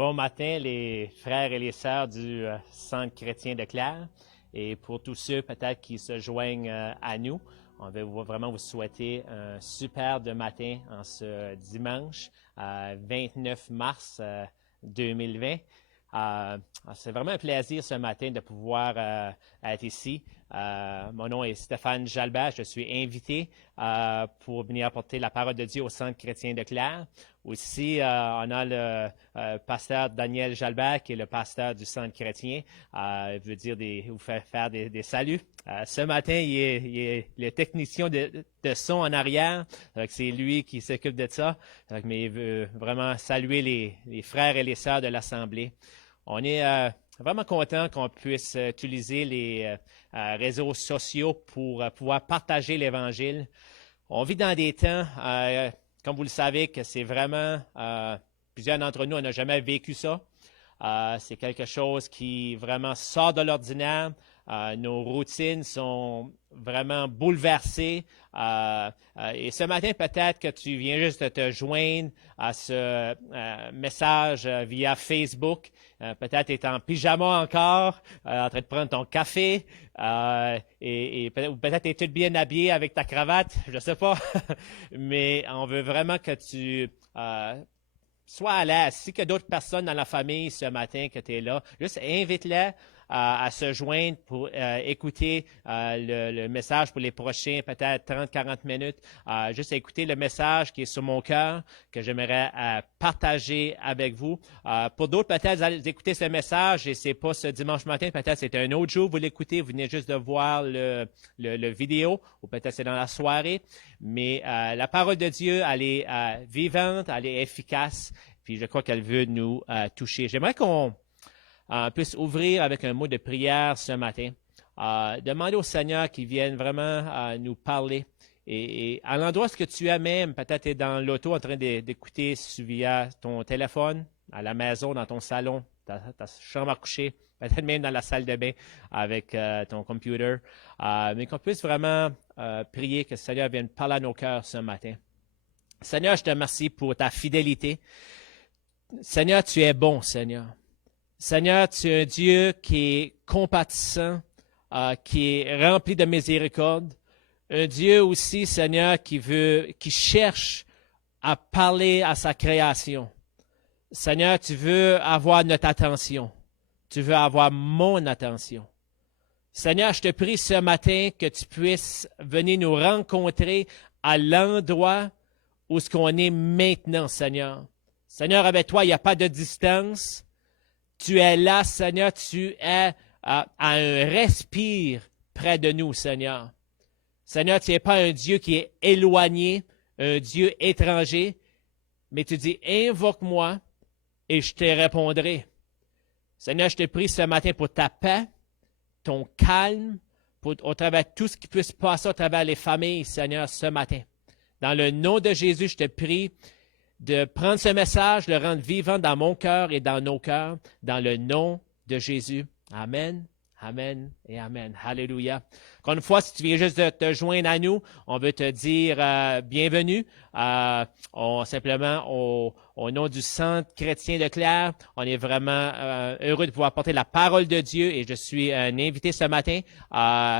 Bon matin, les frères et les sœurs du Centre chrétien de Clare. Et pour tous ceux peut-être qui se joignent à nous, on veut vraiment vous souhaiter un super de matin en ce dimanche 29 mars 2020. C'est vraiment un plaisir ce matin de pouvoir être ici Mon nom est Stéphane Jalbert. Je suis invité pour venir apporter la parole de Dieu au Centre chrétien de Clare. Aussi, on a le pasteur Daniel Jalbert, qui est le pasteur du Centre chrétien. Il veut dire vous faire des saluts. Ce matin, il est le technicien de son en arrière. C'est lui qui s'occupe de ça. Mais il veut vraiment saluer les frères et les sœurs de l'Assemblée. On est vraiment content qu'on puisse utiliser les réseaux sociaux pour pouvoir partager l'Évangile. On vit dans des temps, comme vous le savez, que c'est vraiment, plusieurs d'entre nous, on n'a jamais vécu ça. C'est quelque chose qui vraiment sort de l'ordinaire. Nos routines sont vraiment bouleversées. Et ce matin, peut-être que tu viens juste de te joindre à ce message via Facebook. Peut-être tu es en pyjama encore, en train de prendre ton café. Et peut-être tu es tout bien habillé avec ta cravate, je ne sais pas. Mais on veut vraiment que tu sois à l'aise. Si il y a d'autres personnes dans la famille ce matin que tu es là, juste invite-les à se joindre pour écouter le message pour les prochains peut-être 30-40 minutes. Juste écouter le message qui est sur mon cœur, que j'aimerais partager avec vous. Pour d'autres, peut-être vous allez écouter ce message et c'est pas ce dimanche matin, peut-être c'est un autre jour, vous l'écoutez, vous venez juste de voir le vidéo, ou peut-être c'est dans la soirée. Mais la parole de Dieu, elle est vivante, elle est efficace, puis je crois qu'elle veut nous toucher. J'aimerais qu'on puisse ouvrir avec un mot de prière ce matin. Demander au Seigneur qu'il vienne vraiment nous parler. Et à l'endroit où tu es même, peut-être tu es dans l'auto en train d'écouter via ton téléphone, à la maison, dans ton salon, ta chambre à coucher, peut-être même dans la salle de bain avec ton computer. Mais qu'on puisse vraiment prier que le Seigneur vienne parler à nos cœurs ce matin. Seigneur, je te remercie pour ta fidélité. Seigneur, tu es bon, Seigneur. Seigneur, tu es un Dieu qui est compatissant, qui est rempli de miséricorde. Un Dieu aussi, Seigneur, qui cherche à parler à sa création. Seigneur, tu veux avoir notre attention. Tu veux avoir mon attention. Seigneur, je te prie ce matin que tu puisses venir nous rencontrer à l'endroit où ce qu'on est maintenant, Seigneur. Seigneur, avec toi, il n'y a pas de distance. Tu es là, Seigneur, tu es à un respire près de nous, Seigneur. Seigneur, tu n'es pas un Dieu qui est éloigné, un Dieu étranger, mais tu dis, invoque-moi et je te répondrai. Seigneur, je te prie ce matin pour ta paix, ton calme, au travers de tout ce qui peut se passer au travers les familles, Seigneur, ce matin. Dans le nom de Jésus, je te prie de prendre ce message, le rendre vivant dans mon cœur et dans nos cœurs, dans le nom de Jésus. Amen, amen et amen. Alléluia. Encore une fois, si tu viens juste de te joindre à nous, on veut te dire bienvenue. Simplement, au nom du Centre chrétien de Clare, on est vraiment heureux de pouvoir porter la parole de Dieu et je suis un invité ce matin,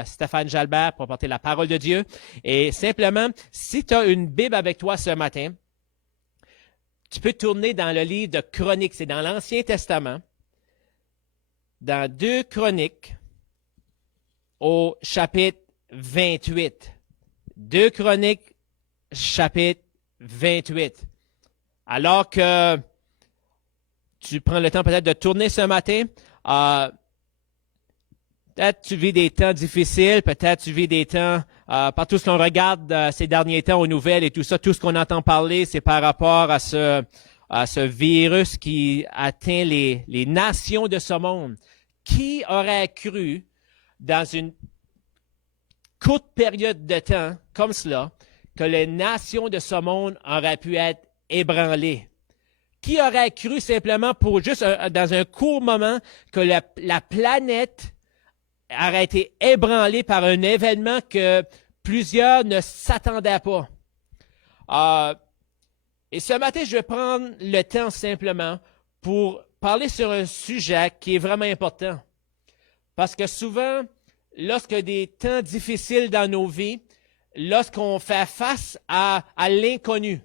Stéphane Jalbert, pour porter la parole de Dieu. Et simplement, si tu as une Bible avec toi ce matin, tu peux tourner dans le livre de Chroniques, c'est dans l'Ancien Testament, dans 2 Chroniques, au chapitre 28. 2 Chroniques, chapitre 28. Alors que tu prends le temps peut-être de tourner ce matin, peut-être tu vis des temps difficiles, peut-être tu vis des temps, par tout ce qu'on regarde ces derniers temps aux nouvelles et tout ça, tout ce qu'on entend parler, c'est par rapport à ce virus qui atteint les nations de ce monde. Qui aurait cru, dans une courte période de temps comme cela, que les nations de ce monde auraient pu être ébranlées? Qui aurait cru simplement pour juste dans un court moment que la planète aurait été ébranlée par un événement que plusieurs ne s'attendaient pas? Et ce matin, je vais prendre le temps simplement pour parler sur un sujet qui est vraiment important. Parce que souvent, lorsque des temps difficiles dans nos vies, lorsqu'on fait face à l'inconnu,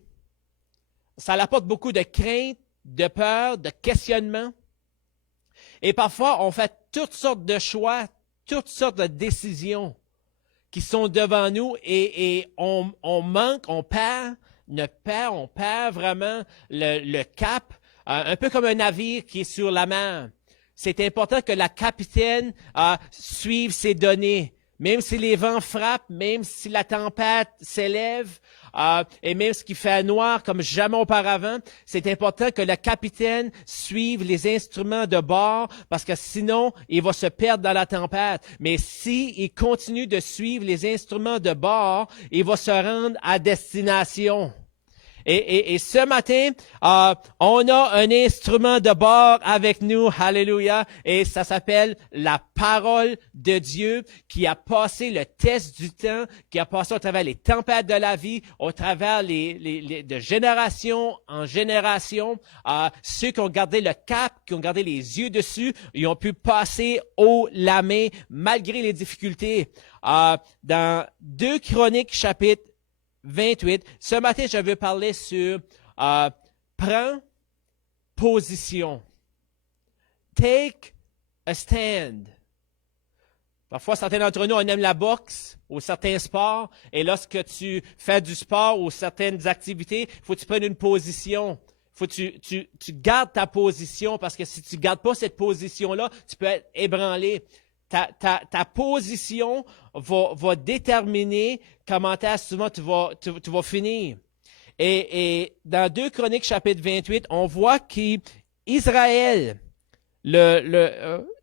ça apporte beaucoup de crainte, de peur, de questionnement. Et parfois, on fait toutes sortes de choix toutes sortes de décisions qui sont devant nous et on manque, on perd vraiment le cap, un peu comme un navire qui est sur la mer. C'est important que la capitaine suive ses données. Même si les vents frappent, même si la tempête s'élève, et même ce qui fait noir comme jamais auparavant, c'est important que le capitaine suive les instruments de bord parce que sinon, il va se perdre dans la tempête. Mais s'il continue de suivre les instruments de bord, il va se rendre à destination. Et ce matin, on a un instrument de bord avec nous, hallelujah, et ça s'appelle la parole de Dieu qui a passé le test du temps, qui a passé au travers les tempêtes de la vie, au travers de génération en génération. Ceux qui ont gardé le cap, qui ont gardé les yeux dessus, ils ont pu passer haut la main malgré les difficultés. Dans 2 Chroniques, chapitre 28. Ce matin, je veux parler sur prends position. Take a stand. Parfois, certains d'entre nous, on aime la boxe ou certains sports. Et lorsque tu fais du sport ou certaines activités, il faut que tu prennes une position. Il faut que tu gardes ta position parce que si tu ne gardes pas cette position-là, tu peux être ébranlé. Ta position va déterminer comment souvent tu vas finir. Et dans 2 Chroniques, chapitre 28, on voit qu'Israël,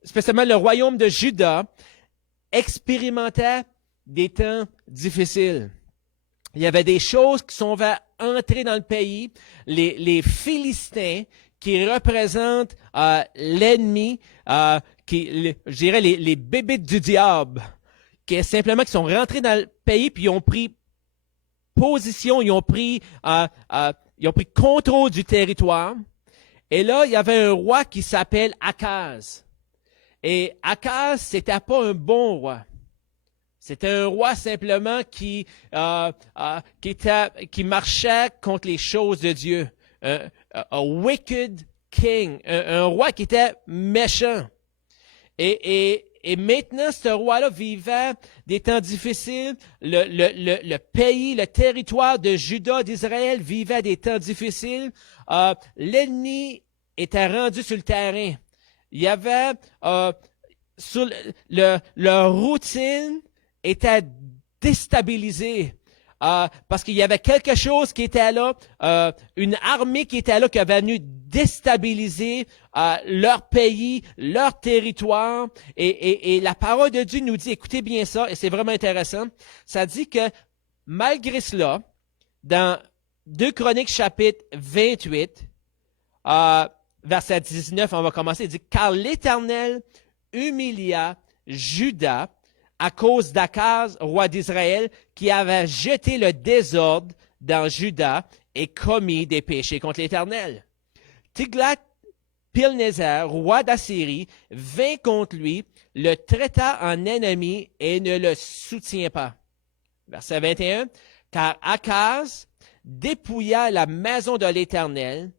spécialement le royaume de Juda, expérimentait des temps difficiles. Il y avait des choses qui sont entrer dans le pays. Les Philistins, qui représentent l'ennemi, je dirais les bébites du diable, qui sont rentrés dans le pays puis ils ont pris position, ils ont pris contrôle du territoire. Et là, il y avait un roi qui s'appelle Akaz. Et Akaz, c'était pas un bon roi. C'était un roi simplement qui marchait contre les choses de Dieu. A wicked king, un roi qui était méchant. Et maintenant, ce roi-là vivait des temps difficiles. Le pays, le territoire de Juda, d'Israël, vivait des temps difficiles. L'ennemi était rendu sur le terrain. Il y avait leur routine était déstabilisée. Parce qu'il y avait quelque chose qui était là, une armée qui était là, qui avait venu déstabiliser leur pays, leur territoire. Et la parole de Dieu nous dit, écoutez bien ça, et c'est vraiment intéressant, ça dit que malgré cela, dans 2 Chroniques chapitre 28, verset 19, on va commencer, il dit, « Car l'Éternel humilia Juda à cause d'Akaz, roi d'Israël, qui avait jeté le désordre dans Juda et commis des péchés contre l'Éternel. Tiglath-Pilneser, roi d'Assyrie, vint contre lui, le traita en ennemi et ne le soutient pas. » Verset 21. « Car Akaz dépouilla la maison de l'Éternel,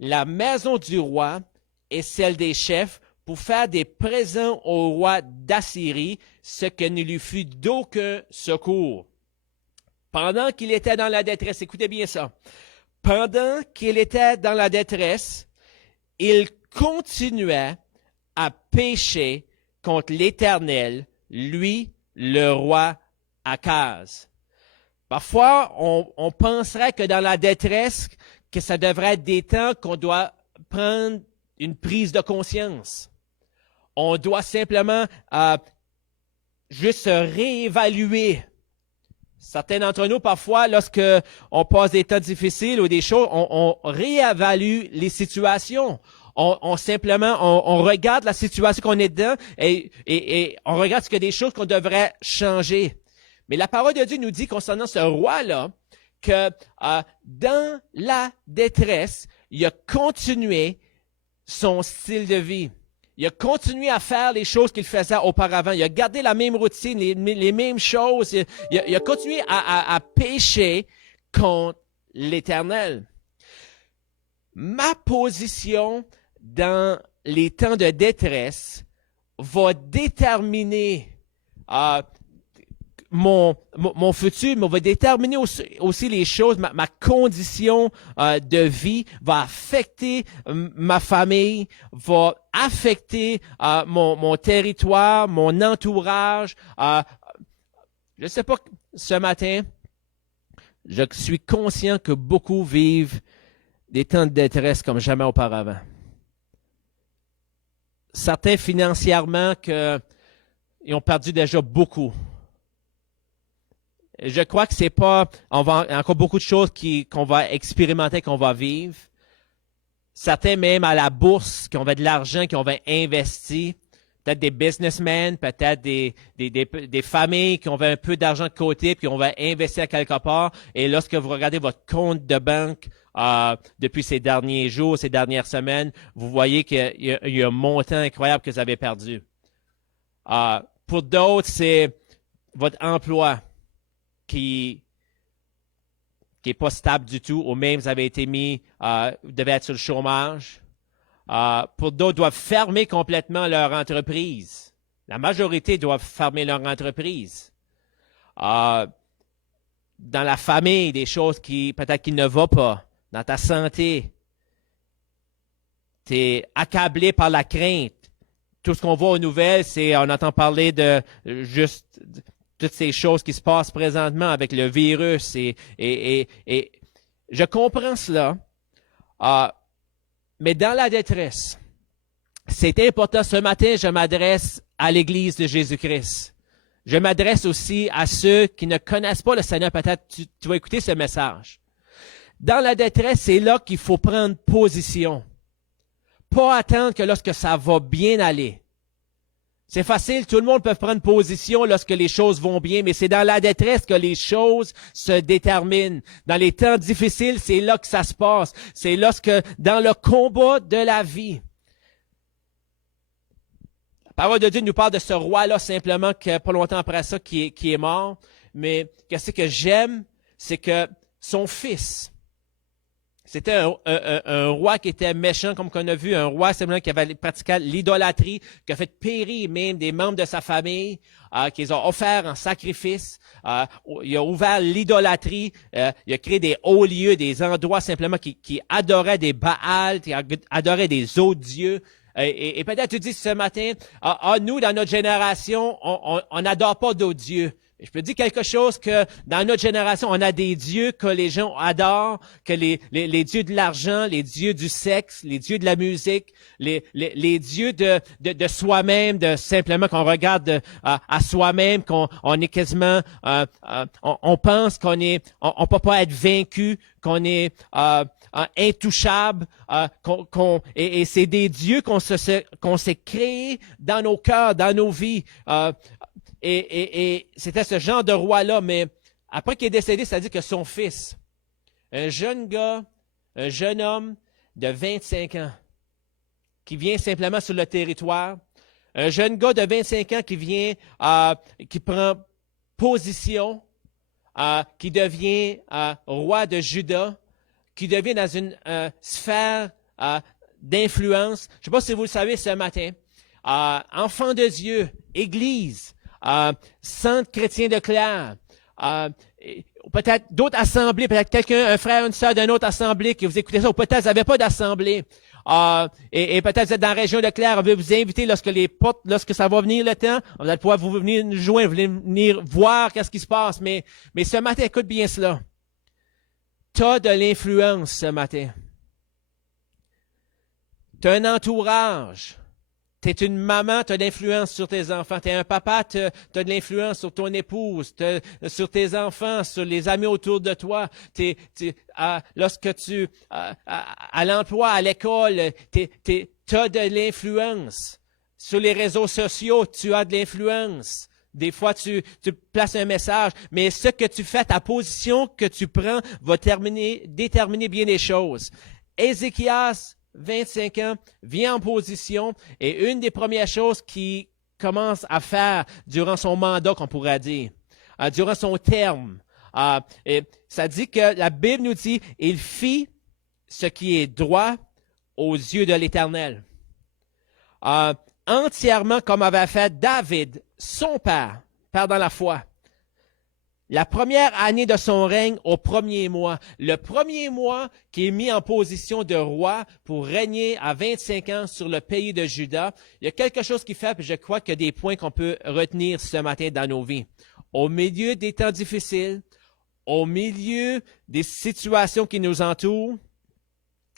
la maison du roi et celle des chefs, pour faire des présents au roi d'Assyrie, ce que ne lui fut d'aucun secours. » Pendant qu'il était dans la détresse, écoutez bien ça, pendant qu'il était dans la détresse, il continuait à pécher contre l'Éternel, lui, le roi Akaz. Parfois, on penserait que dans la détresse, que ça devrait être des temps qu'on doit prendre une prise de conscience. On doit simplement juste se réévaluer. Certains d'entre nous, parfois, lorsque on passe des temps difficiles ou des choses, on réévalue les situations. On regarde la situation qu'on est dedans et on regarde ce qu'il y a des choses qu'on devrait changer. Mais la parole de Dieu nous dit concernant ce roi-là que dans la détresse, il a continué son style de vie. Il a continué à faire les choses qu'il faisait auparavant. Il a gardé la même routine, les mêmes choses. Il a continué à pécher contre l'Éternel. Ma position dans les temps de détresse va déterminer mon futur, mais va déterminer aussi les choses, ma condition de vie, va affecter ma famille, va affecter mon territoire, mon entourage. Je ne sais pas, ce matin, je suis conscient que beaucoup vivent des temps de détresse comme jamais auparavant. Certains financièrement ils ont perdu déjà beaucoup. Je crois que c'est pas, il y a encore beaucoup de choses qu'on va expérimenter, qu'on va vivre. Certains même à la bourse, qui ont de l'argent, qui ont investi. Peut-être des businessmen, peut-être des familles qui ont un peu d'argent de côté, puis on va investir quelque part. Et lorsque vous regardez votre compte de banque depuis ces derniers jours, ces dernières semaines, vous voyez qu'il y a un montant incroyable que vous avez perdu. Pour d'autres, c'est votre emploi qui n'est pas stable du tout, ou même vous avez été mis, vous devez être sur le chômage. Pour d'autres, doivent fermer complètement leur entreprise. La majorité doivent fermer leur entreprise. Dans la famille, des choses qui peut-être qui ne vont pas. Dans ta santé, tu es accablé par la crainte. Tout ce qu'on voit aux nouvelles, on entend parler de juste toutes ces choses qui se passent présentement avec le virus. Et je comprends cela. Mais dans la détresse, c'est important. Ce matin, je m'adresse à l'Église de Jésus-Christ. Je m'adresse aussi à ceux qui ne connaissent pas le Seigneur. Peut-être tu vas écouter ce message. Dans la détresse, c'est là qu'il faut prendre position. Pas attendre que lorsque ça va bien aller. C'est facile, tout le monde peut prendre position lorsque les choses vont bien, mais c'est dans la détresse que les choses se déterminent. Dans les temps difficiles, c'est là que ça se passe. C'est lorsque, dans le combat de la vie. La parole de Dieu nous parle de ce roi-là simplement, que pas longtemps après ça, qui est mort. Mais ce que j'aime, c'est que son fils, c'était un roi qui était méchant, comme qu'on a vu, un roi simplement qui avait pratiqué l'idolâtrie, qui a fait périr même des membres de sa famille, qui les a offerts en sacrifice. Il a ouvert l'idolâtrie, il a créé des hauts lieux, des endroits simplement qui adoraient des Baals, qui adoraient des autres dieux. Et peut-être tu dis ce matin, nous, dans notre génération, on n'adore pas d'autres dieux. Je peux dire quelque chose que dans notre génération, on a des dieux que les gens adorent, que les dieux de l'argent, les dieux du sexe, les dieux de la musique, les dieux de soi-même, de simplement qu'on regarde à soi-même, qu'on est quasiment, on pense on peut pas être vaincu, qu'on est intouchable, et c'est des dieux qu'on s'est créés dans nos cœurs, dans nos vies. Et c'était ce genre de roi-là, mais après qu'il est décédé, c'est-à-dire que son fils, un jeune gars, un jeune homme de 25 ans, qui vient simplement sur le territoire, un jeune gars de 25 ans qui prend position, qui devient roi de Juda, qui devient dans une sphère d'influence. Je ne sais pas si vous le savez ce matin, enfant de Dieu, Église, centre chrétien de Clare, peut-être d'autres assemblées, peut-être quelqu'un, un frère, une sœur d'une autre assemblée qui vous écoutez ça, ou peut-être vous n'avez pas d'assemblée. Et peut-être vous êtes dans la région de Clare, on veut vous inviter lorsque ça va venir le temps, vous allez pouvoir vous venir nous joindre, venir voir qu'est-ce qui se passe. Mais ce matin, écoute bien cela. Tu as de l'influence ce matin. Tu as un entourage. Tu es une maman, tu as de l'influence sur tes enfants. Tu es un papa, tu as de l'influence sur ton épouse, sur tes enfants, sur les amis autour de toi. Lorsque tu à l'emploi, à l'école, tu as de l'influence. Sur les réseaux sociaux, tu as de l'influence. Des fois, tu places un message, mais ce que tu fais, ta position que tu prends va déterminer bien les choses. Ézéchias, 25 ans, vient en position et une des premières choses qu'il commence à faire durant son mandat, qu'on pourrait dire, durant son terme, et ça dit que la Bible nous dit « Il fit ce qui est droit aux yeux de l'Éternel ». entièrement comme avait fait David, son père dans la foi. La première année de son règne au premier mois. Le premier mois qui est mis en position de roi pour régner à 25 ans sur le pays de Juda. Il y a quelque chose qui fait, puis je crois qu'il y a des points qu'on peut retenir ce matin dans nos vies. Au milieu des temps difficiles, au milieu des situations qui nous entourent,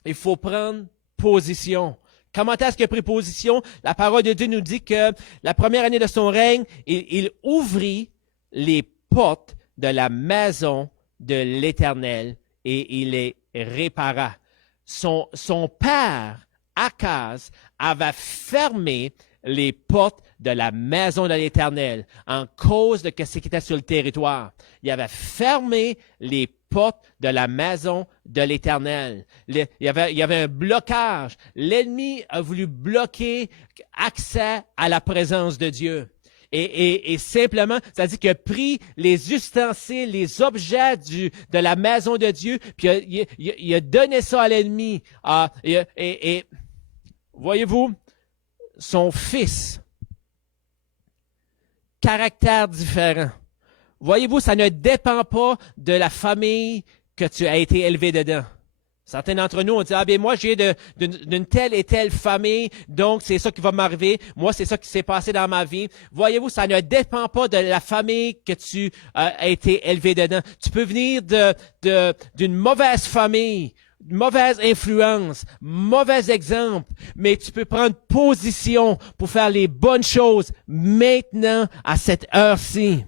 il faut prendre position. Comment est-ce qu'il a pris position? La parole de Dieu nous dit que la première année de son règne, il ouvrit les portes de la maison de l'Éternel et il les répara. Son père, Akaz, avait fermé les portes de la maison de l'Éternel en cause de ce qui était sur le territoire. Il avait fermé les portes de la maison de l'Éternel. Il y avait un blocage. L'ennemi a voulu bloquer accès à la présence de Dieu. Et simplement, c'est-à-dire qu'il a pris les ustensiles, les objets de la maison de Dieu, puis il a donné ça à l'ennemi. Et voyez-vous, son fils, caractère différent. Voyez-vous, ça ne dépend pas de la famille que tu as été élevé dedans. Certains d'entre nous ont dit, moi, j'ai d'une telle et telle famille, donc c'est ça qui va m'arriver. Moi, c'est ça qui s'est passé dans ma vie. Voyez-vous, ça ne dépend pas de la famille que tu as été élevé dedans. Tu peux venir d'une mauvaise famille, mauvaise influence, mauvais exemple, mais tu peux prendre position pour faire les bonnes choses maintenant, à cette heure-ci.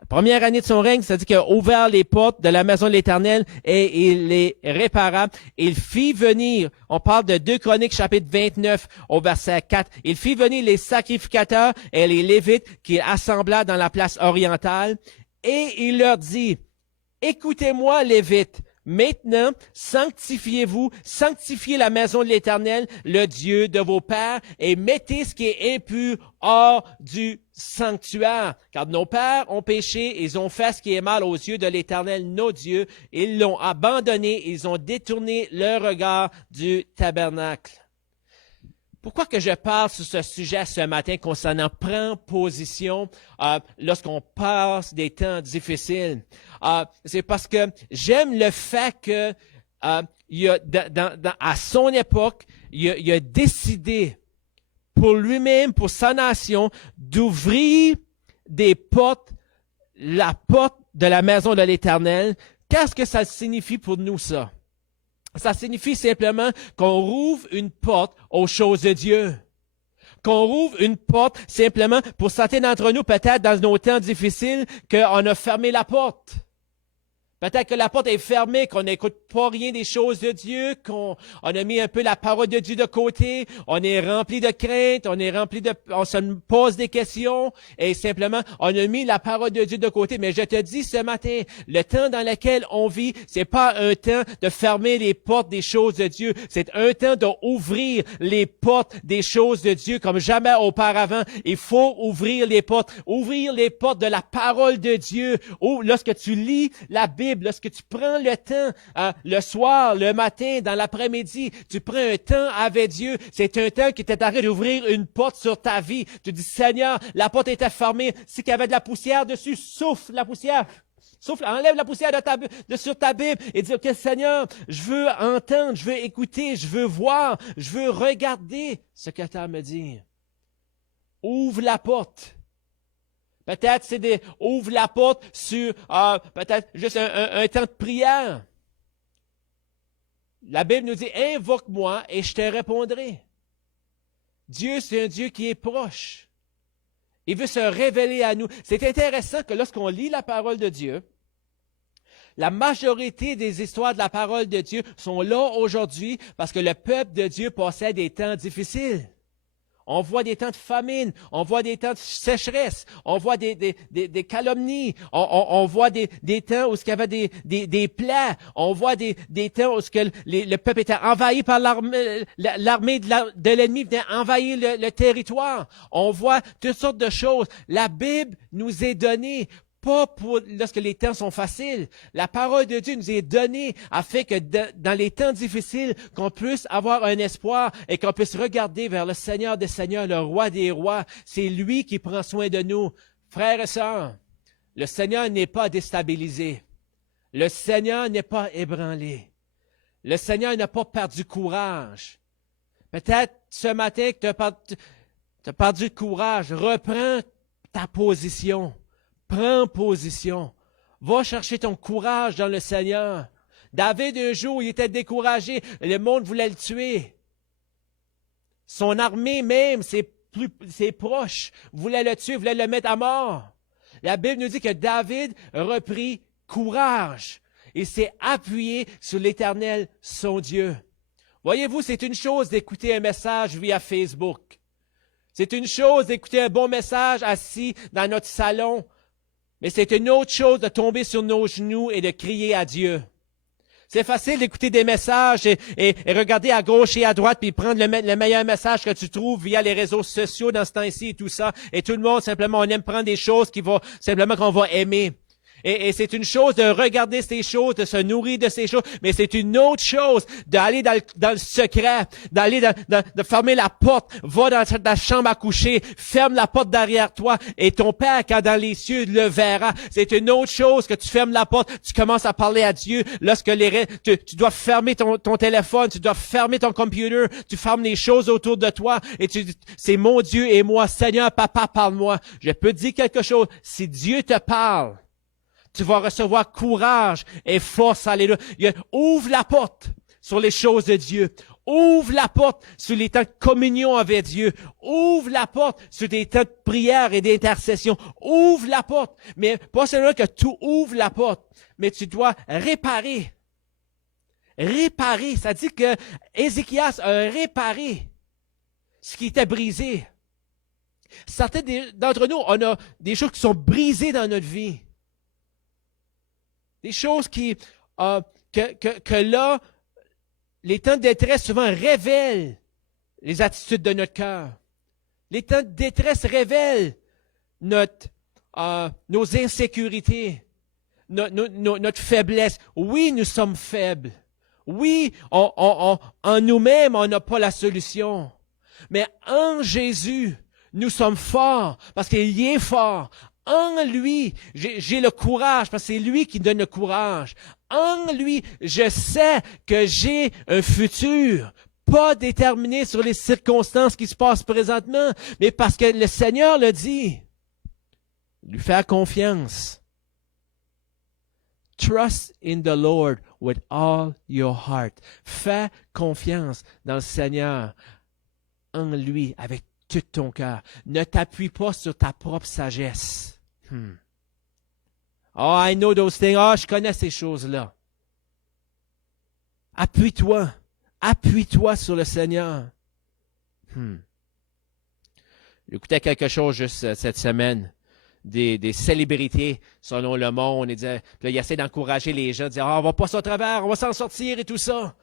La première année de son règne, c'est-à-dire qu'il a ouvert les portes de la maison de l'Éternel et il les répara. Il fit venir, on parle de 2 Chroniques chapitre 29 au verset 4, il fit venir les sacrificateurs et les Lévites qu'il assembla dans la place orientale et il leur dit, écoutez-moi Lévites, maintenant, sanctifiez-vous, sanctifiez la maison de l'Éternel, le Dieu de vos pères, et mettez ce qui est impur hors du sanctuaire. Car nos pères ont péché, ils ont fait ce qui est mal aux yeux de l'Éternel, nos dieux. Ils l'ont abandonné, ils ont détourné leur regard du tabernacle. Pourquoi que je parle sur ce sujet ce matin concernant prendre position lorsqu'on passe des temps difficiles? C'est parce que j'aime le fait que à son époque, il a décidé pour lui-même, pour sa nation, d'ouvrir des portes, la porte de la maison de l'Éternel. Qu'est-ce que ça signifie pour nous, ça? Ça signifie simplement qu'on rouvre une porte aux choses de Dieu. Qu'on rouvre une porte simplement pour certains d'entre nous, peut-être dans nos temps difficiles, qu'on a fermé la porte. Peut-être que la porte est fermée, qu'on n'écoute pas rien des choses de Dieu, qu'on a mis un peu la parole de Dieu de côté, on est rempli de crainte, on se pose des questions et simplement on a mis la parole de Dieu de côté. Mais je te dis ce matin, le temps dans lequel on vit, c'est pas un temps de fermer les portes des choses de Dieu, c'est un temps d'ouvrir les portes des choses de Dieu comme jamais auparavant. Il faut ouvrir les portes de la parole de Dieu. Ou lorsque tu lis la Bible, lorsque tu prends le temps, le soir, le matin, dans l'après-midi, tu prends un temps avec Dieu, c'est un temps qui t'arrête d'ouvrir une porte sur ta vie. Tu dis, Seigneur, la porte était fermée, c'est qu'il y avait de la poussière dessus, souffle la poussière. Souffle, enlève la poussière sur ta Bible et dis, OK, Seigneur, je veux entendre, je veux écouter, je veux voir, je veux regarder ce que tu as à me dire. Ouvre la porte. Peut-être ouvre la porte sur peut-être juste un temps de prière. La Bible nous dit, invoque-moi et je te répondrai. Dieu, c'est un Dieu qui est proche. Il veut se révéler à nous. C'est intéressant que lorsqu'on lit la parole de Dieu, la majorité des histoires de la parole de Dieu sont là aujourd'hui parce que le peuple de Dieu passait des temps difficiles. On voit des temps de famine, on voit des temps de sécheresse, on voit des calomnies, on voit des temps où il y avait des plaies, on voit des temps où le peuple était envahi par l'armée de l'ennemi venait envahir le territoire. On voit toutes sortes de choses. La Bible nous est donnée pas pour lorsque les temps sont faciles. La parole de Dieu nous est donnée afin que dans les temps difficiles, qu'on puisse avoir un espoir et qu'on puisse regarder vers le Seigneur des Seigneurs, le Roi des Rois. C'est lui qui prend soin de nous. Frères et sœurs, le Seigneur n'est pas déstabilisé. Le Seigneur n'est pas ébranlé. Le Seigneur n'a pas perdu courage. Peut-être ce matin que tu as perdu courage. Reprends ta position. Prends position. Va chercher ton courage dans le Seigneur. David, un jour, il était découragé. Le monde voulait le tuer. Son armée même, ses proches, voulaient le tuer, voulaient le mettre à mort. La Bible nous dit que David reprit courage. Il s'est appuyé sur l'Éternel, son Dieu. Voyez-vous, c'est une chose d'écouter un message via Facebook. C'est une chose d'écouter un bon message assis dans notre salon. Mais c'est une autre chose de tomber sur nos genoux et de crier à Dieu. C'est facile d'écouter des messages et regarder à gauche et à droite puis prendre le meilleur message que tu trouves via les réseaux sociaux dans ce temps-ci et tout ça. Et tout le monde, simplement, on aime prendre des choses simplement qu'on va aimer. Et c'est une chose de regarder ces choses, de se nourrir de ces choses, mais c'est une autre chose d'aller dans le secret, de fermer la porte, va dans ta chambre à coucher, ferme la porte derrière toi et ton Père qui est dans les cieux le verra. C'est une autre chose que tu fermes la porte, tu commences à parler à Dieu lorsque tu dois fermer ton téléphone, tu dois fermer ton computer, tu fermes les choses autour de toi et c'est mon Dieu et moi, Seigneur, Papa, parle-moi. Je peux te dire quelque chose, si Dieu te parle, tu vas recevoir courage et force. Alléluia. Ouvre la porte sur les choses de Dieu. Ouvre la porte sur les temps de communion avec Dieu. Ouvre la porte sur des temps de prière et d'intercession. Ouvre la porte. Mais pas seulement que tu ouvres la porte, mais tu dois réparer. Réparer. Ça dit que Ézéchias a réparé ce qui était brisé. Certains d'entre nous, on a des choses qui sont brisées dans notre vie. Des choses que là, les temps de détresse souvent révèlent les attitudes de notre cœur. Les temps de détresse révèlent nos insécurités, notre faiblesse. Oui, nous sommes faibles. Oui, en nous-mêmes, on n'a pas la solution. Mais en Jésus, nous sommes forts parce qu'il est fort. En lui, j'ai le courage, parce que c'est lui qui donne le courage. En lui, je sais que j'ai un futur, pas déterminé sur les circonstances qui se passent présentement, mais parce que le Seigneur le dit. Lui faire confiance. Trust in the Lord with all your heart. Fais confiance dans le Seigneur, en lui, avec tout ton cœur. Ne t'appuie pas sur ta propre sagesse. Oh, I know those things. Oh, je connais ces choses-là. Appuie-toi. Appuie-toi sur le Seigneur. J'écoutais quelque chose juste cette semaine. Des célébrités selon le monde. Puis là, ils essaient d'encourager les gens, de dire, on va passer au travers, on va s'en sortir et tout ça.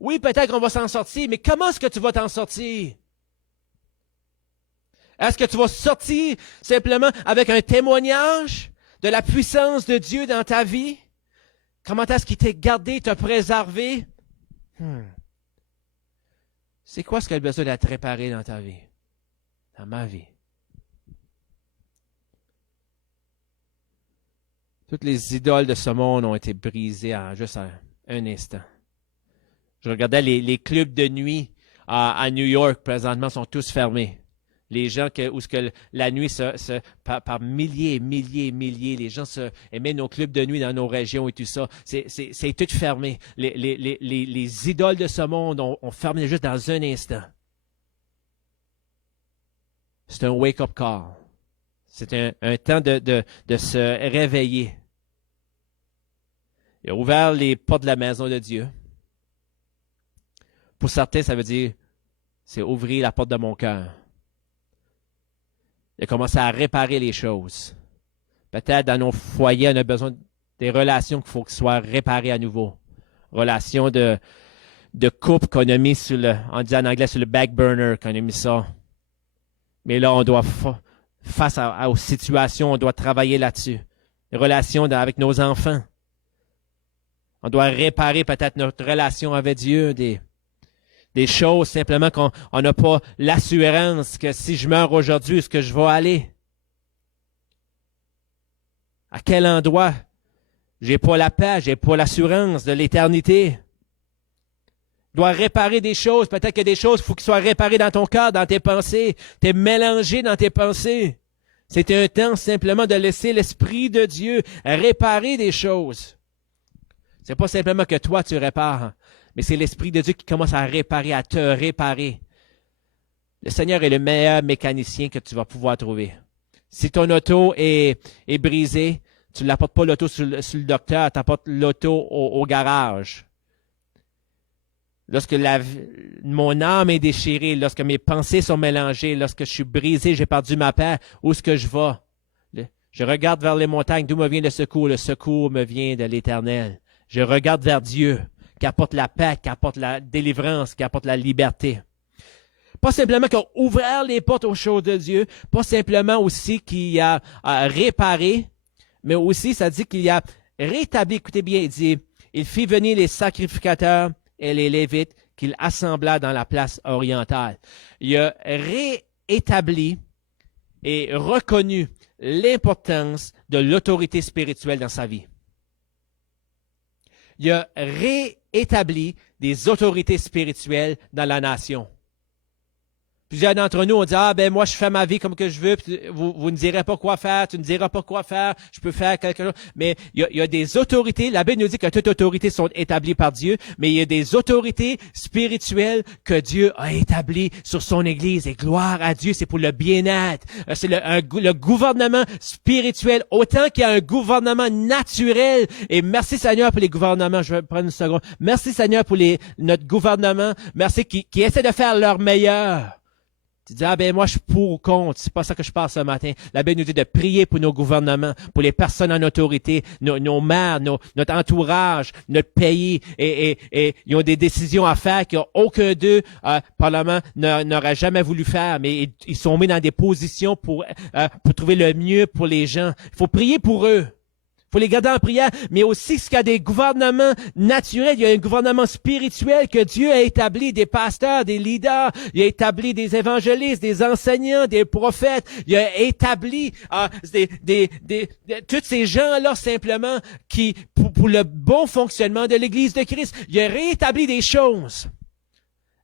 Oui, peut-être qu'on va s'en sortir, mais comment est-ce que tu vas t'en sortir? Est-ce que tu vas sortir simplement avec un témoignage de la puissance de Dieu dans ta vie? Comment est-ce qu'il t'a gardé, t'a préservé? C'est quoi ce qu'il a besoin d'être réparé dans ta vie? Dans ma vie. Toutes les idoles de ce monde ont été brisées en juste un instant. Je regardais les clubs de nuit à New York, présentement, sont tous fermés. Les gens la nuit, par milliers, les gens aimaient nos clubs de nuit dans nos régions et tout ça. C'est tout fermé. Les idoles de ce monde ont fermé juste dans un instant. C'est un wake-up call. C'est un temps de se réveiller. Il a ouvert les portes de la maison de Dieu. Pour certains, ça veut dire, c'est ouvrir la porte de mon cœur. Il a commencé à réparer les choses. Peut-être dans nos foyers, on a besoin des relations qu'il faut qu'elles soient réparées à nouveau. Relations de couple qu'on a mis on dit en anglais sur le back burner, qu'on a mis ça. Mais là, on doit, face aux situations, on doit travailler là-dessus. les relations avec nos enfants. On doit réparer peut-être notre relation avec Dieu, des choses simplement qu'on n'a pas l'assurance que si je meurs aujourd'hui, est-ce que je vais aller? À quel endroit? J'ai pas la paix, j'ai pas l'assurance de l'éternité. Je dois réparer des choses. Peut-être qu'il y a des choses, il faut qu'ils soient réparées dans ton cœur, dans tes pensées. Tu es mélangé dans tes pensées. C'est un temps simplement de laisser l'Esprit de Dieu réparer des choses. C'est pas simplement que toi tu répares, mais c'est l'Esprit de Dieu qui commence à réparer, à te réparer. Le Seigneur est le meilleur mécanicien que tu vas pouvoir trouver. Si ton auto est brisée, tu ne l'apportes pas l'auto sur le docteur, tu apportes l'auto au garage. Lorsque mon âme est déchirée, lorsque mes pensées sont mélangées, lorsque je suis brisé, j'ai perdu ma paix, où est-ce que je vais? Je regarde vers les montagnes, d'où me vient le secours? Le secours me vient de l'Éternel. Je regarde vers Dieu, qui apporte la paix, qui apporte la délivrance, qui apporte la liberté. Pas simplement qu'on ouvre les portes aux choses de Dieu, pas simplement aussi qu'il a réparé, mais aussi ça dit qu'il a rétabli, écoutez bien, il dit, il fit venir les sacrificateurs et les Lévites qu'il assembla dans la place orientale. Il a réétabli et reconnu l'importance de l'autorité spirituelle dans sa vie. Il a réétabli des autorités spirituelles dans la nation. Plusieurs d'entre nous ont dit, moi, je fais ma vie comme que je veux, puis vous ne direz pas quoi faire, tu ne diras pas quoi faire, je peux faire quelque chose. Mais il y a des autorités, la Bible nous dit que toutes autorités sont établies par Dieu, mais il y a des autorités spirituelles que Dieu a établies sur son Église. Et gloire à Dieu, c'est pour le bien-être. C'est le gouvernement spirituel, autant qu'il y a un gouvernement naturel. Et merci Seigneur pour les gouvernements. Je vais prendre une seconde. Merci Seigneur pour notre gouvernement. Merci qui essaie de faire leur meilleur. Tu dis, moi, je suis pour ou contre. C'est pas ça que je parle ce matin. La Bible nous dit de prier pour nos gouvernements, pour les personnes en autorité, nos maires, notre entourage, notre pays. Et ils ont des décisions à faire qu'aucun d'eux, Parlement, n'aurait jamais voulu faire. Mais ils sont mis dans des positions pour trouver le mieux pour les gens. Il faut prier pour eux. Il faut les garder en prière, mais aussi s'il y a des gouvernements naturels, il y a un gouvernement spirituel que Dieu a établi, des pasteurs, des leaders, il a établi des évangélistes, des enseignants, des prophètes, il a établi tous ces gens-là simplement qui, pour le bon fonctionnement de l'Église de Christ, il a rétabli des choses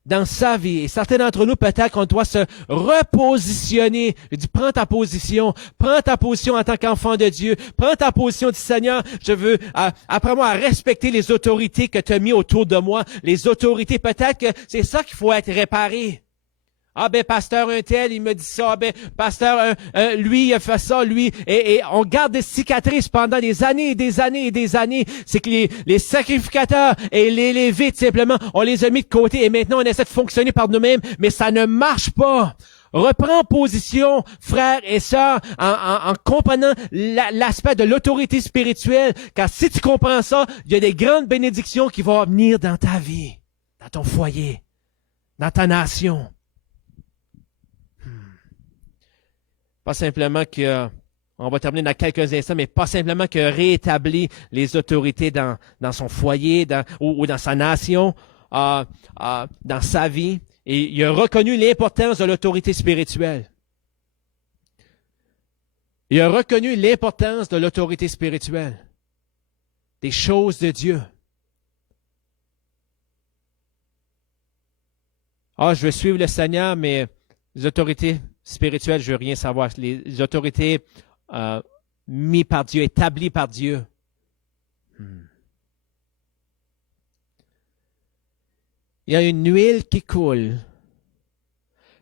dans sa vie. Et certains d'entre nous, peut-être qu'on doit se repositionner. Je dis, prends ta position en tant qu'enfant de Dieu, prends ta position du Seigneur. Je veux, après moi, respecter les autorités que tu as mis autour de moi. Les autorités, peut-être que c'est ça qu'il faut être réparé. Pasteur un tel, il me dit ça. Pasteur lui, il a fait ça, lui. Et on garde des cicatrices pendant des années et des années et des années. C'est que les sacrificateurs et les Lévites, simplement, on les a mis de côté et maintenant on essaie de fonctionner par nous-mêmes, mais ça ne marche pas. Reprends position, frères et sœurs, en comprenant l'aspect de l'autorité spirituelle, car si tu comprends ça, il y a des grandes bénédictions qui vont venir dans ta vie, dans ton foyer, dans ta nation. Pas simplement que, on va terminer dans quelques instants, mais pas simplement que rétablir les autorités dans son foyer ou dans sa nation, dans sa vie. Et il a reconnu l'importance de l'autorité spirituelle. Il a reconnu l'importance de l'autorité spirituelle, des choses de Dieu. Je veux suivre le Seigneur, mais les autorités spirituelles, je veux rien savoir. Les autorités mises par Dieu, établies par Dieu. Il y a une huile qui coule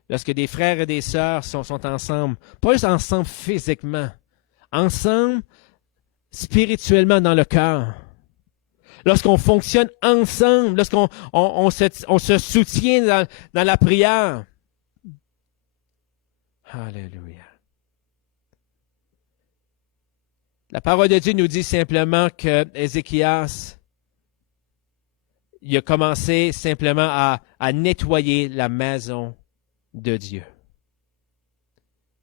lorsque des frères et des sœurs sont ensemble, pas juste ensemble physiquement, ensemble spirituellement dans le cœur. Lorsqu'on fonctionne ensemble, lorsqu'on se soutient dans la prière. Alléluia. La parole de Dieu nous dit simplement que Ézéchias, il a commencé simplement à nettoyer la maison de Dieu.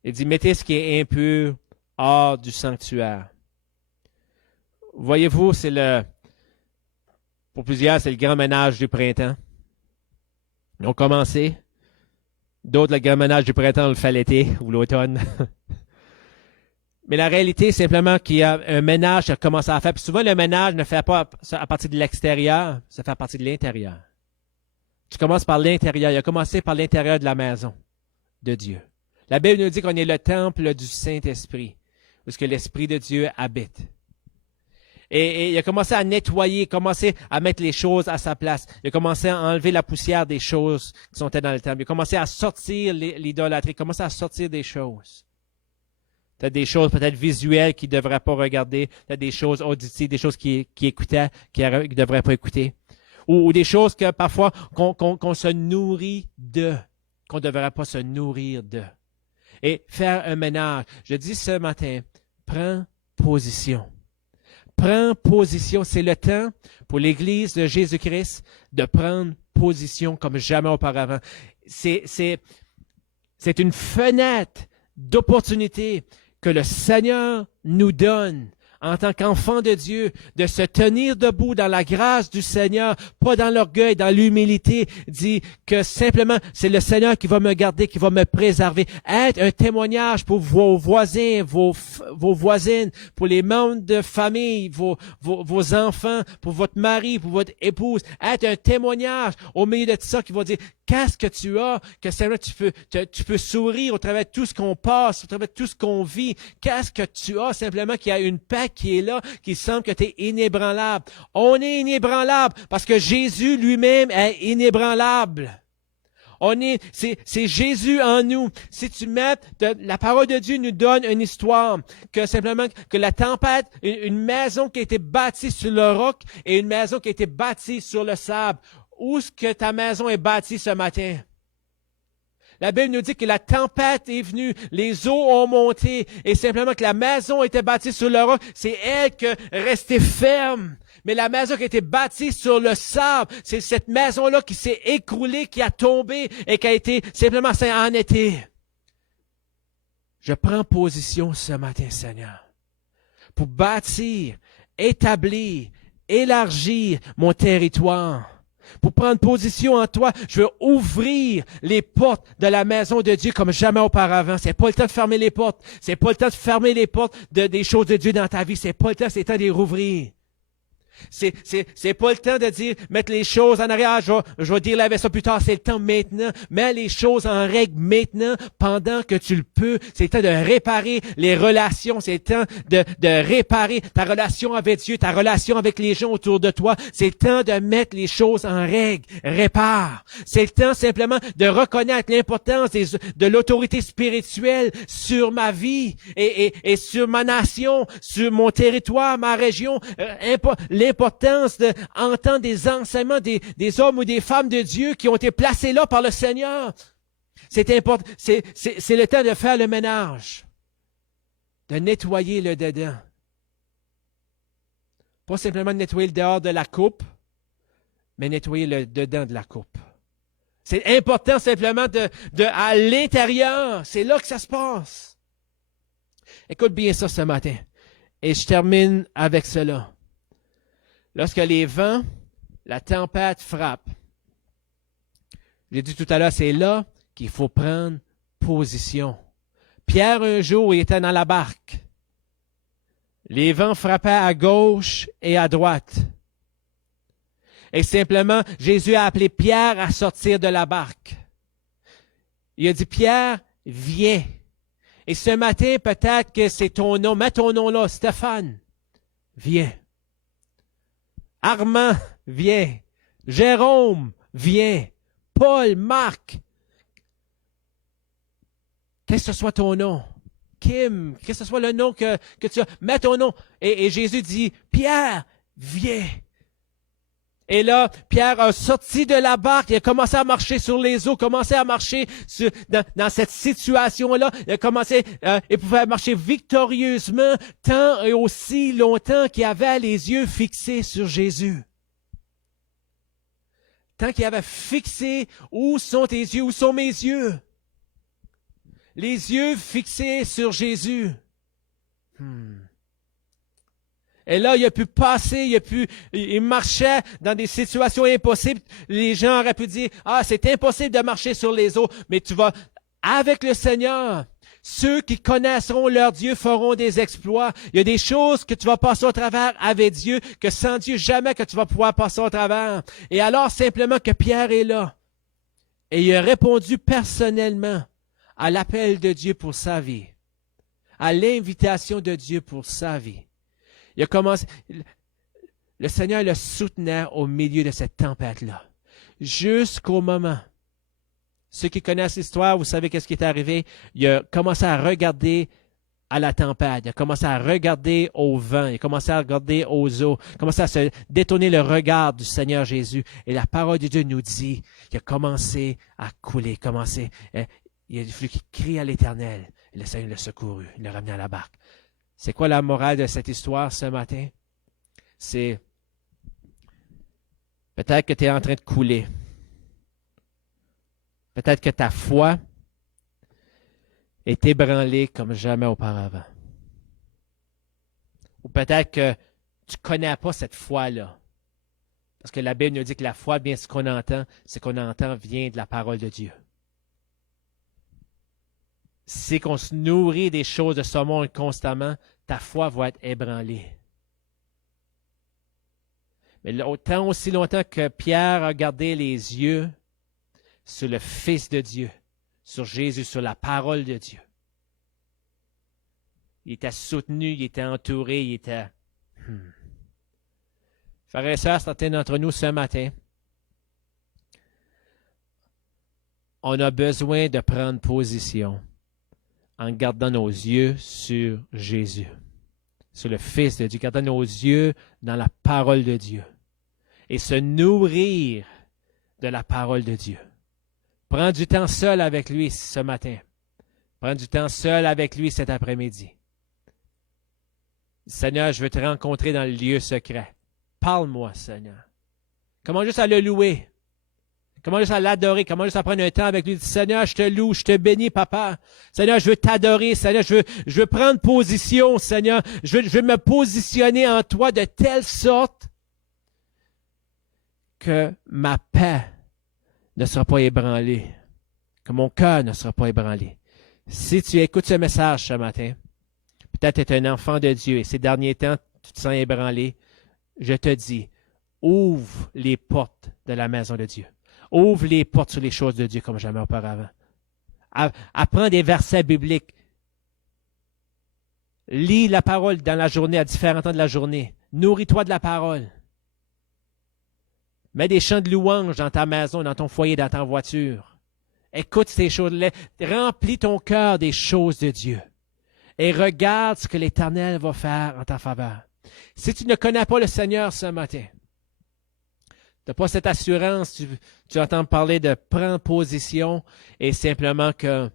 Il dit, mettez ce qui est impur hors du sanctuaire. voyez-vous, pour plusieurs, c'est le grand ménage du printemps. Ils ont commencé. D'autres, le grand ménage du printemps, on le fait l'été ou l'automne. Mais la réalité, c'est simplement qu'il y a un ménage qui a commencé à faire. Puis souvent, le ménage ne fait pas à partir de l'extérieur, ça fait à partir de l'intérieur. Tu commences par l'intérieur. Il a commencé par l'intérieur de la maison de Dieu. La Bible nous dit qu'on est le temple du Saint-Esprit, où que l'Esprit de Dieu habite. Et il a commencé à nettoyer, commencé à mettre les choses à sa place. Il a commencé à enlever la poussière des choses qui sont dans le temple. Il a commencé à sortir l'idolâtrie, il a commencé à sortir des choses. Tu as des choses peut-être visuelles qu'il ne devrait pas regarder. Tu as des choses auditives, des choses qu'il écoutait, qu'il ne devrait pas écouter. Ou des choses que parfois qu'on se nourrit de, qu'on ne devrait pas se nourrir de. Et faire un ménage. Je dis ce matin, prends position. Prends position. C'est le temps pour l'Église de Jésus-Christ de prendre position comme jamais auparavant. C'est une fenêtre d'opportunité que le Seigneur nous donne en tant qu'enfants de Dieu, de se tenir debout dans la grâce du Seigneur, pas dans l'orgueil, dans l'humilité, dit que simplement c'est le Seigneur qui va me garder, qui va me préserver. Être un témoignage pour vos voisins, vos voisines, pour les membres de famille, vos enfants, pour votre mari, pour votre épouse. Être un témoignage au milieu de tout ça qui va dire qu'est-ce que tu as, que simplement tu peux sourire au travers de tout ce qu'on passe, au travers de tout ce qu'on vit. Qu'est-ce que tu as simplement qu'il y a une paix qui est là, qui semble que tu es inébranlable. On est inébranlable parce que Jésus lui-même est inébranlable. C'est Jésus en nous. Si tu mets, la parole de Dieu nous donne une histoire que simplement que la tempête, une maison qui a été bâtie sur le roc et une maison qui a été bâtie sur le sable. Où est-ce que ta maison est bâtie ce matin? La Bible nous dit que la tempête est venue, les eaux ont monté, et simplement que la maison était bâtie sur le roc, c'est elle qui restait ferme. Mais la maison qui a été bâtie sur le sable, c'est cette maison-là qui s'est écroulée, qui a tombé, et qui a été simplement en été. Je prends position ce matin, Seigneur, pour bâtir, établir, élargir mon territoire. Pour prendre position en toi, je veux ouvrir les portes de la maison de Dieu comme jamais auparavant. C'est pas le temps de fermer les portes. C'est pas le temps de fermer les portes des choses de Dieu dans ta vie. C'est pas le temps, c'est le temps de les rouvrir. C'est pas le temps de dire, mettre les choses en arrière, je vais dire ça plus tard, c'est le temps maintenant. Mets les choses en règle maintenant, pendant que tu le peux. C'est le temps de réparer les relations, c'est le temps de réparer ta relation avec Dieu, ta relation avec les gens autour de toi. C'est le temps de mettre les choses en règle, répare. C'est le temps simplement de reconnaître l'importance de l'autorité spirituelle sur ma vie et sur ma nation, sur mon territoire, ma région, l'importance d'entendre des enseignements des hommes ou des femmes de Dieu qui ont été placés là par le Seigneur. C'est important. C'est le temps de faire le ménage, de nettoyer le dedans. Pas simplement de nettoyer le dehors de la coupe, mais nettoyer le dedans de la coupe. C'est important simplement à l'intérieur. C'est là que ça se passe. Écoute bien ça ce matin. Et je termine avec cela. Lorsque les vents, la tempête frappent, j'ai dit tout à l'heure, c'est là qu'il faut prendre position. Pierre, un jour, il était dans la barque. Les vents frappaient à gauche et à droite. Et simplement, Jésus a appelé Pierre à sortir de la barque. Il a dit, Pierre, viens. Et ce matin, peut-être que c'est ton nom. Mets ton nom là, Stéphane. Viens. Armand, viens. Jérôme, viens. Paul, Marc. Qu'est-ce que ce soit ton nom. Kim, que ce soit le nom que tu as. Mets ton nom. Et Jésus dit, Pierre, viens. Et là, Pierre a sorti de la barque, il a commencé à marcher sur les eaux, commencé à marcher dans cette situation-là. Il pouvait marcher victorieusement tant et aussi longtemps qu'il avait les yeux fixés sur Jésus. Tant qu'il avait fixé, où sont tes yeux, où sont mes yeux? Les yeux fixés sur Jésus. Et là, il a pu passer, il marchait dans des situations impossibles. Les gens auraient pu dire, ah, c'est impossible de marcher sur les eaux, mais tu vas avec le Seigneur. Ceux qui connaîtront leur Dieu feront des exploits. Il y a des choses que tu vas passer au travers avec Dieu, que sans Dieu, jamais que tu vas pouvoir passer au travers. Et alors, simplement que Pierre est là. Et il a répondu personnellement à l'appel de Dieu pour sa vie, à l'invitation de Dieu pour sa vie. Il a commencé, le Seigneur le soutenait au milieu de cette tempête-là, jusqu'au moment. Ceux qui connaissent l'histoire, vous savez qu'est-ce qui est arrivé. Il a commencé à regarder à la tempête, il a commencé à regarder au vent, il a commencé à regarder aux eaux, il a commencé à se détourner le regard du Seigneur Jésus. Et la parole de Dieu nous dit qu'il a commencé à couler, il a fallu qu'il crie à l'Éternel. Et le Seigneur l'a secouru, il l'a ramené à la barque. C'est quoi la morale de cette histoire ce matin? C'est peut-être que tu es en train de couler. Peut-être que ta foi est ébranlée comme jamais auparavant. Ou peut-être que tu ne connais pas cette foi-là. Parce que la Bible nous dit que la foi, bien ce qu'on entend vient de la parole de Dieu. Si qu'on se nourrit des choses de ce monde constamment, ta foi va être ébranlée. Mais autant aussi longtemps que Pierre a gardé les yeux sur le Fils de Dieu, sur Jésus, sur la parole de Dieu. Il était soutenu, il était entouré, il était... Frères et sœurs, certains d'entre nous ce matin, on a besoin de prendre position en gardant nos yeux sur Jésus, sur le Fils de Dieu, gardant nos yeux dans la parole de Dieu et se nourrir de la parole de Dieu. Prends du temps seul avec lui ce matin. Prends du temps seul avec lui cet après-midi. Seigneur, je veux te rencontrer dans le lieu secret. Parle-moi, Seigneur. Comment juste à le louer? Comment juste à l'adorer? Comment juste à prendre un temps avec lui? Seigneur, je te loue, je te bénis, Papa. Seigneur, je veux t'adorer. Seigneur, je veux prendre position, Seigneur. Je veux me positionner en toi de telle sorte que ma paix ne sera pas ébranlée, que mon cœur ne sera pas ébranlé. Si tu écoutes ce message ce matin, peut-être tu es un enfant de Dieu et ces derniers temps, tu te sens ébranlé, je te dis, ouvre les portes de la maison de Dieu. Ouvre les portes sur les choses de Dieu comme jamais auparavant. Apprends des versets bibliques. Lis la parole dans la journée, à différents temps de la journée. Nourris-toi de la parole. Mets des chants de louange dans ta maison, dans ton foyer, dans ta voiture. Écoute ces choses-là. Remplis ton cœur des choses de Dieu. Et regarde ce que l'Éternel va faire en ta faveur. Si tu ne connais pas le Seigneur ce matin, tu n'as pas cette assurance, tu entends parler de prendre position et simplement que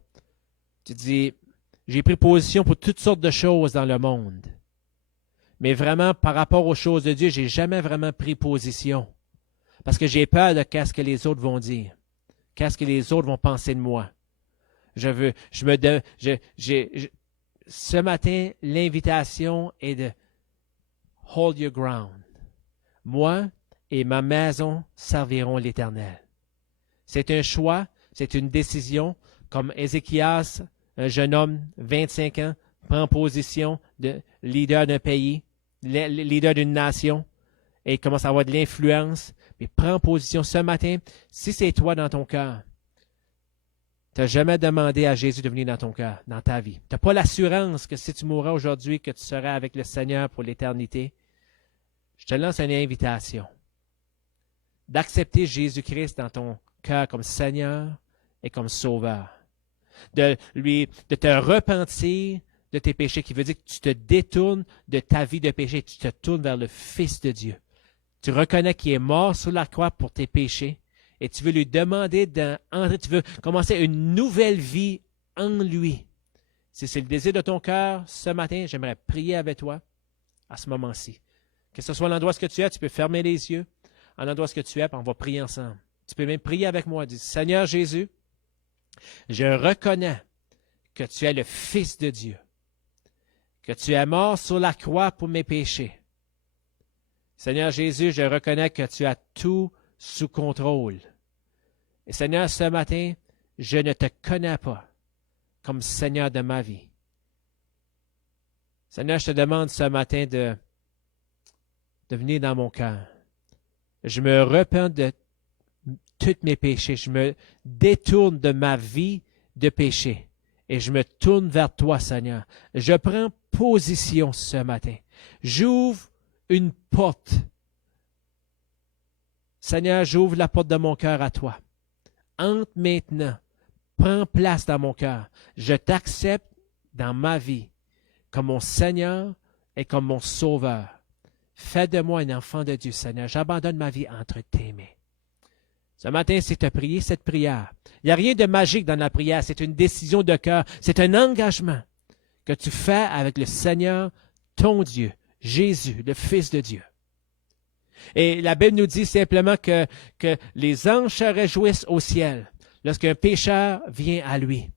tu dis, j'ai pris position pour toutes sortes de choses dans le monde. Mais vraiment, par rapport aux choses de Dieu, je n'ai jamais vraiment pris position. Parce que j'ai peur de qu'est-ce que les autres vont dire. Qu'est-ce que les autres vont penser de moi. Ce matin, l'invitation est de hold your ground. Moi et ma maison serviront l'Éternel. C'est un choix, c'est une décision, comme Ézéchias, un jeune homme, 25 ans, prend position de leader d'un pays, leader d'une nation, et commence à avoir de l'influence. Mais prends position ce matin, si c'est toi dans ton cœur, tu n'as jamais demandé à Jésus de venir dans ton cœur, dans ta vie. Tu n'as pas l'assurance que si tu mourras aujourd'hui, que tu seras avec le Seigneur pour l'éternité. Je te lance une invitation d'accepter Jésus-Christ dans ton cœur comme Seigneur et comme Sauveur. De te repentir de tes péchés, qui veut dire que tu te détournes de ta vie de péché, tu te tournes vers le Fils de Dieu. Tu reconnais qu'il est mort sur la croix pour tes péchés et tu veux lui demander d'entrer, tu veux commencer une nouvelle vie en lui. Si c'est le désir de ton cœur, ce matin, j'aimerais prier avec toi à ce moment-ci. Que ce soit l'endroit où tu es, tu peux fermer les yeux. À l'endroit où tu es, on va prier ensemble. Tu peux même prier avec moi. Dis, Seigneur Jésus, je reconnais que tu es le Fils de Dieu, que tu es mort sur la croix pour mes péchés. Seigneur Jésus, je reconnais que tu as tout sous contrôle. Et Seigneur, ce matin, je ne te connais pas comme Seigneur de ma vie. Seigneur, je te demande ce matin de venir dans mon cœur. Je me repens de tous mes péchés. Je me détourne de ma vie de péché. Et je me tourne vers toi, Seigneur. Je prends position ce matin. J'ouvre une porte. Seigneur, j'ouvre la porte de mon cœur à toi. Entre maintenant. Prends place dans mon cœur. Je t'accepte dans ma vie comme mon Seigneur et comme mon Sauveur. Fais de moi un enfant de Dieu, Seigneur. J'abandonne ma vie entre tes mains. Ce matin, c'est de prier cette prière. Il n'y a rien de magique dans la prière. C'est une décision de cœur. C'est un engagement que tu fais avec le Seigneur, ton Dieu, Jésus, le Fils de Dieu. Et la Bible nous dit simplement que les anges se réjouissent au ciel lorsqu'un pécheur vient à lui.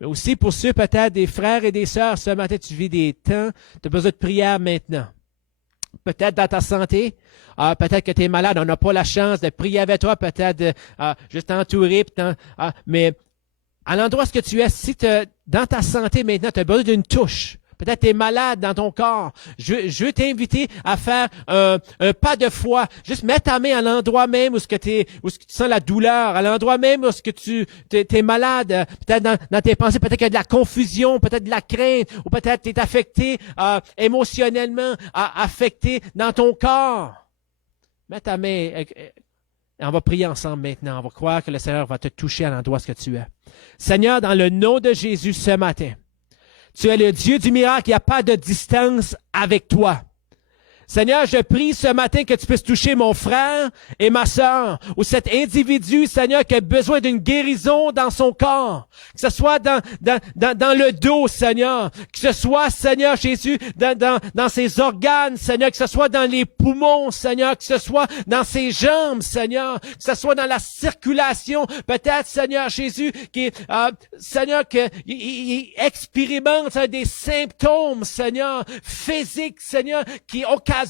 Mais aussi pour ceux peut-être des frères et des sœurs, ce matin tu vis des temps, tu as besoin de prière maintenant. Peut-être dans ta santé, peut-être que tu es malade, on n'a pas la chance de prier avec toi, peut-être juste t'entourer, mais à l'endroit où tu es, si dans ta santé maintenant, tu as besoin d'une touche. Peut-être tu es malade dans ton corps. Je veux t'inviter à faire un pas de foi. Juste mets ta main à l'endroit même où tu sens la douleur, à l'endroit même où tu es malade. Peut-être dans tes pensées, peut-être qu'il y a de la confusion, peut-être de la crainte, ou peut-être tu es affecté émotionnellement, affecté dans ton corps. Mets ta main. On va prier ensemble maintenant. On va croire que le Seigneur va te toucher à l'endroit où tu es. Seigneur, dans le nom de Jésus ce matin, tu es le Dieu du miracle, il n'y a pas de distance avec toi. Seigneur, je prie ce matin que tu puisses toucher mon frère et ma sœur, ou cet individu, Seigneur, qui a besoin d'une guérison dans son corps, que ce soit dans le dos, Seigneur, que ce soit, Seigneur Jésus, dans ses organes, Seigneur, que ce soit dans les poumons, Seigneur, que ce soit dans ses jambes, Seigneur, que ce soit dans la circulation, peut-être, Seigneur Jésus, Seigneur, qu'il expérimente des symptômes, Seigneur, physiques, Seigneur, qui occasionnent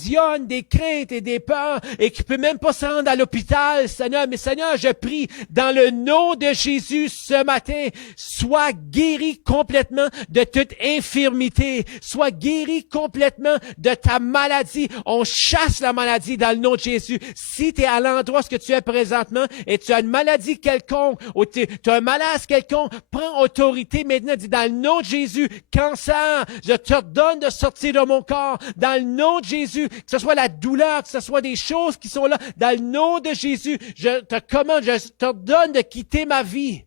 des craintes et des peurs et qui ne peut même pas se rendre à l'hôpital, Seigneur. Mais Seigneur, je prie dans le nom de Jésus ce matin, sois guéri complètement de toute infirmité, sois guéri complètement de ta maladie. On chasse la maladie dans le nom de Jésus. Si tu es à l'endroit où tu es présentement et tu as une maladie quelconque ou tu as un malaise quelconque, prends autorité maintenant, dis dans le nom de Jésus, cancer, je t'ordonne de sortir de mon corps, dans le nom de Jésus, que ce soit la douleur, que ce soit des choses qui sont là, dans le nom de Jésus, je te commande, je t'ordonne de quitter ma vie.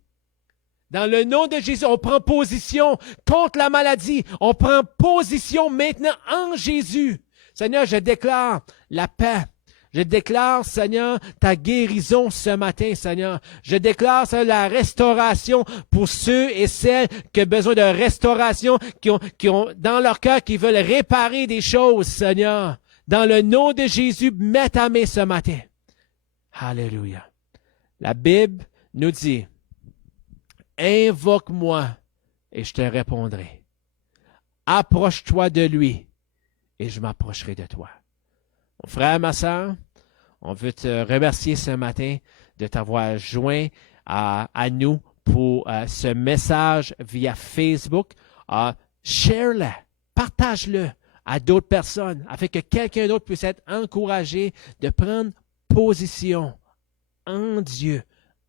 Dans le nom de Jésus, on prend position contre la maladie. On prend position maintenant en Jésus. Seigneur, je déclare la paix. Je déclare, Seigneur, ta guérison ce matin, Seigneur. Je déclare, Seigneur, la restauration pour ceux et celles qui ont besoin de restauration, qui ont dans leur cœur, qui veulent réparer des choses, Seigneur. Dans le nom de Jésus, mets ta main ce matin. Alléluia. La Bible nous dit, invoque-moi et je te répondrai. Approche-toi de lui et je m'approcherai de toi. Mon frère, ma sœur, on veut te remercier ce matin de t'avoir joint à nous pour ce message via Facebook. Share-le, partage-le à d'autres personnes afin que quelqu'un d'autre puisse être encouragé de prendre position en Dieu,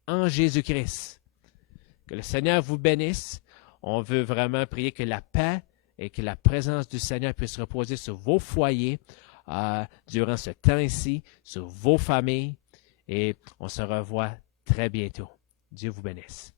en Jésus-Christ. Que le Seigneur vous bénisse. On veut vraiment prier que la paix et que la présence du Seigneur puisse reposer sur vos foyers durant ce temps-ci, sur vos familles. Et on se revoit très bientôt. Dieu vous bénisse.